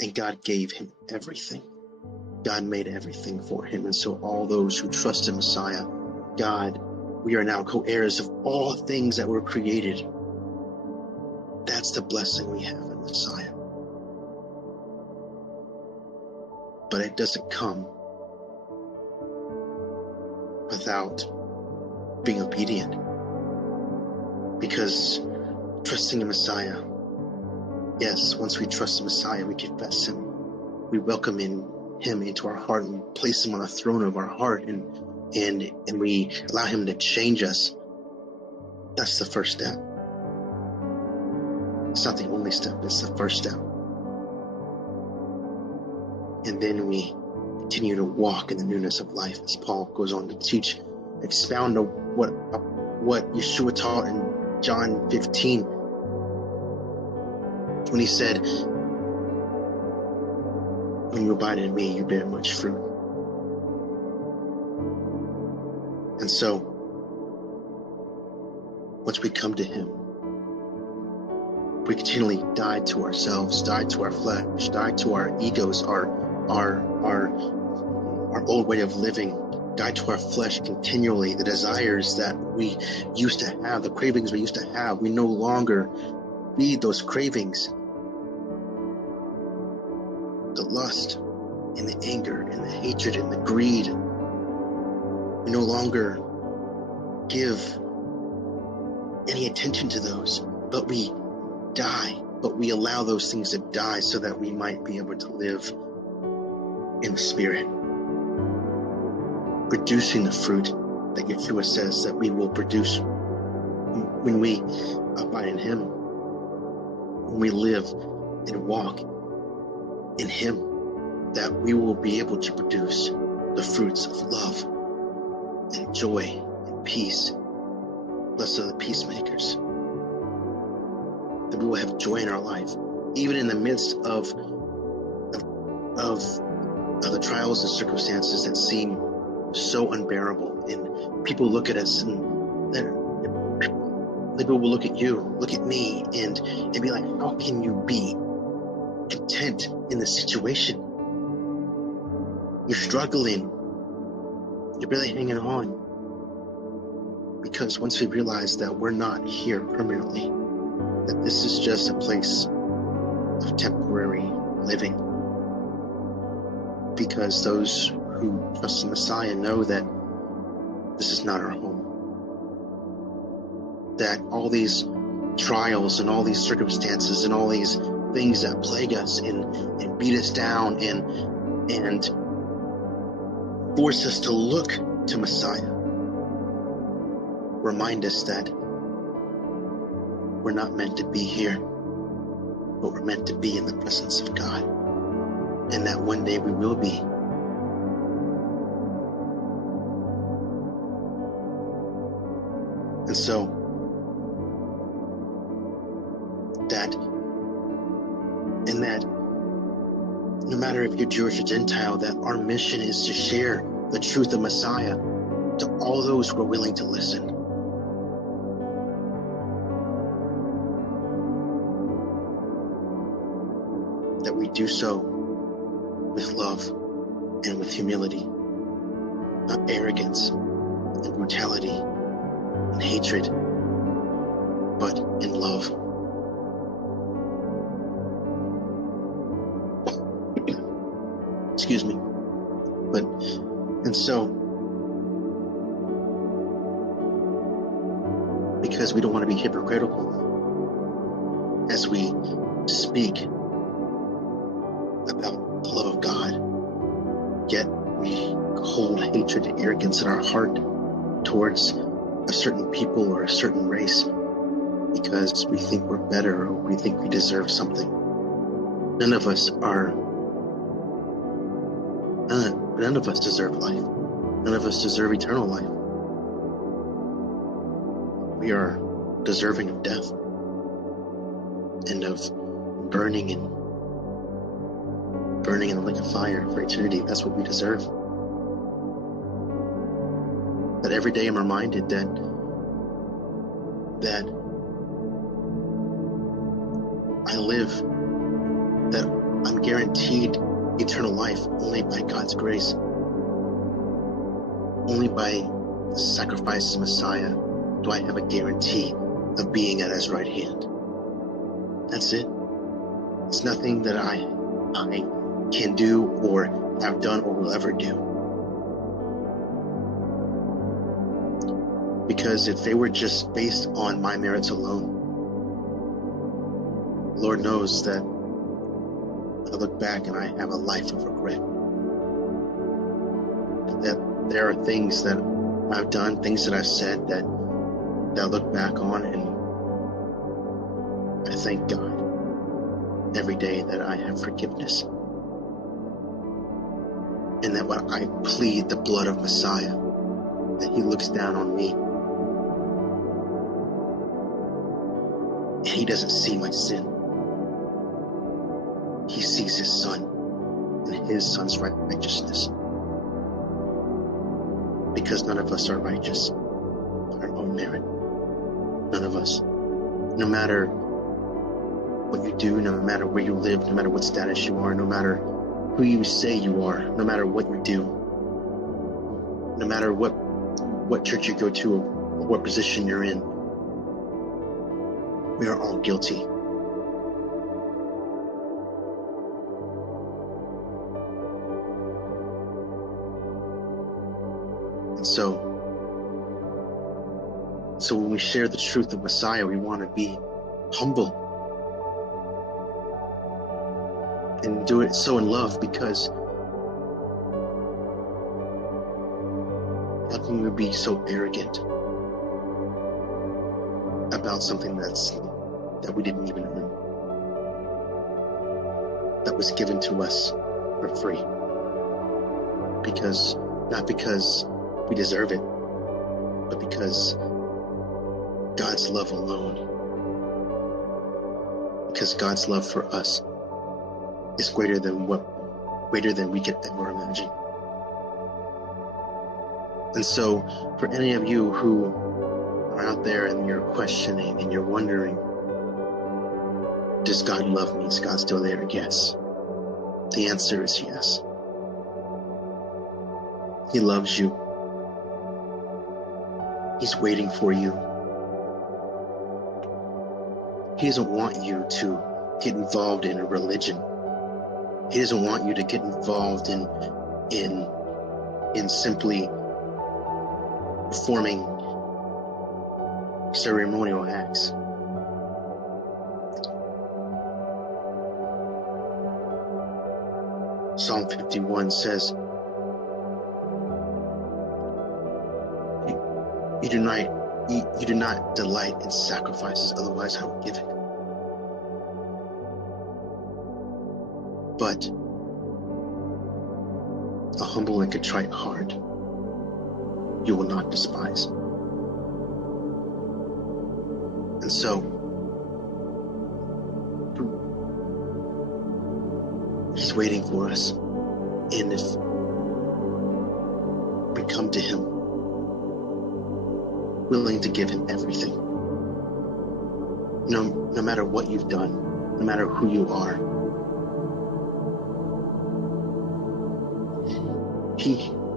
And God gave him everything. God made everything for him. And so all those who trust in Messiah, God, we are now co-heirs of all things that were created. That's the blessing we have in Messiah. But it doesn't come without being obedient. Because trusting in Messiah, yes, once we trust in Messiah, we confess him. We welcome him into our heart and place him on the throne of our heart, and we allow him to change us. That's the first step. It's not the only step, it's the first step. And then we continue to walk in the newness of life, as Paul goes on to teach, expound on what Yeshua taught in John 15, when he said, when you abide in me, you bear much fruit. And so, once we come to him, we continually die to ourselves, die to our flesh, die to our egos, our old way of living, die to our flesh continually, the desires that we used to have, the cravings we used to have. We no longer feed those cravings, the lust and the anger and the hatred and the greed. We no longer give any attention to those, but we die, but we allow those things to die so that we might be able to live in the Spirit, producing the fruit that Yeshua says that we will produce when we abide in him, when we live and walk in him, that we will be able to produce the fruits of love and joy and peace. Blessed are the peacemakers. That we will have joy in our life, even in the midst of the trials and circumstances that seem so unbearable. And people look at us, and people will look at you, look at me, and be like, how can you be content in the situation? You're struggling. You're barely hanging on. Because once we realize that we're not here permanently, that this is just a place of temporary living. Because those who trust in Messiah know that this is not our home. That all these trials and all these circumstances and all these things that plague us and beat us down and force us to look to Messiah remind us that we're not meant to be here, but we're meant to be in the presence of God, and that one day we will be. And so that no matter if you're Jewish or Gentile, that our mission is to share the truth of Messiah to all those who are willing to listen. That we do so with love and with humility, not arrogance and brutality and hatred, but in love. Excuse me. And so, because we don't want to be hypocritical as we speak about the love of God, yet we hold hatred and arrogance in our heart towards a certain people or a certain race because we think we're better or we think we deserve something. None of us deserve life. None of us deserve eternal life. We are deserving of death and of burning in the lake of fire for eternity. That's what we deserve. But every day I'm reminded that I live, that I'm guaranteed eternal life only by God's grace. Only by the sacrifice of Messiah do I have a guarantee of being at his right hand. That's it. It's nothing that I can do or have done or will ever do. Because if they were just based on my merits alone, Lord knows that I look back and I have a life of regret. That there are things that I've done, things that I've said that I look back on, and I thank God every day that I have forgiveness. And that when I plead the blood of Messiah, that he looks down on me and he doesn't see my sin. He sees his son and his son's righteousness. Because none of us are righteous by our own merit. None of us. No matter what you do, no matter where you live, no matter what status you are, no matter who you say you are, no matter what you do, no matter what church you go to or what position you're in, we are all guilty. And so when we share the truth of Messiah, we want to be humble and do it so in love, because how can we be so arrogant about something that we didn't even earn, that was given to us for free, not because we deserve it, but because God's love alone, because God's love for us is greater than we could ever imagine. And so for any of you who are out there and you're questioning and you're wondering, does God love me? Is God still there? Yes. The answer is yes. He loves you. He's waiting for you. He doesn't want you to get involved in a religion. He doesn't want you to get involved in simply performing ceremonial acts. Psalm 51 says, you do not delight in sacrifices, otherwise I would give it. But a humble and contrite heart you will not despise. And so he's waiting for us. And if we come to him willing to give him everything, no matter what you've done, no matter who you are,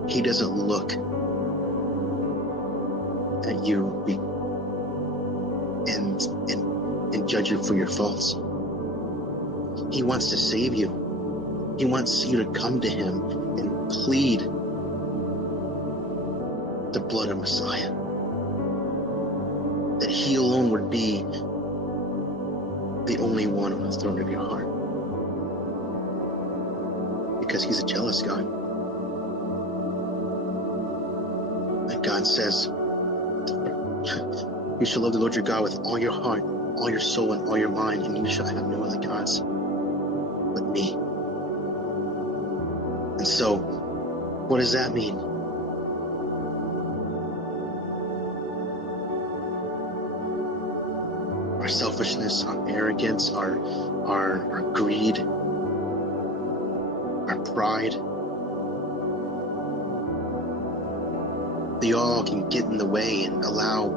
he doesn't look at you and judge you for your faults. He wants to save you. He wants you to come to him and plead the blood of Messiah, that he alone would be the only one on the throne of your heart, because he's a jealous God. And God says, you shall love the Lord your God with all your heart, all your soul, and all your mind, and you shall have no other gods but me. And so, what does that mean? Our selfishness, our arrogance, our greed, our pride, they all can get in the way and allow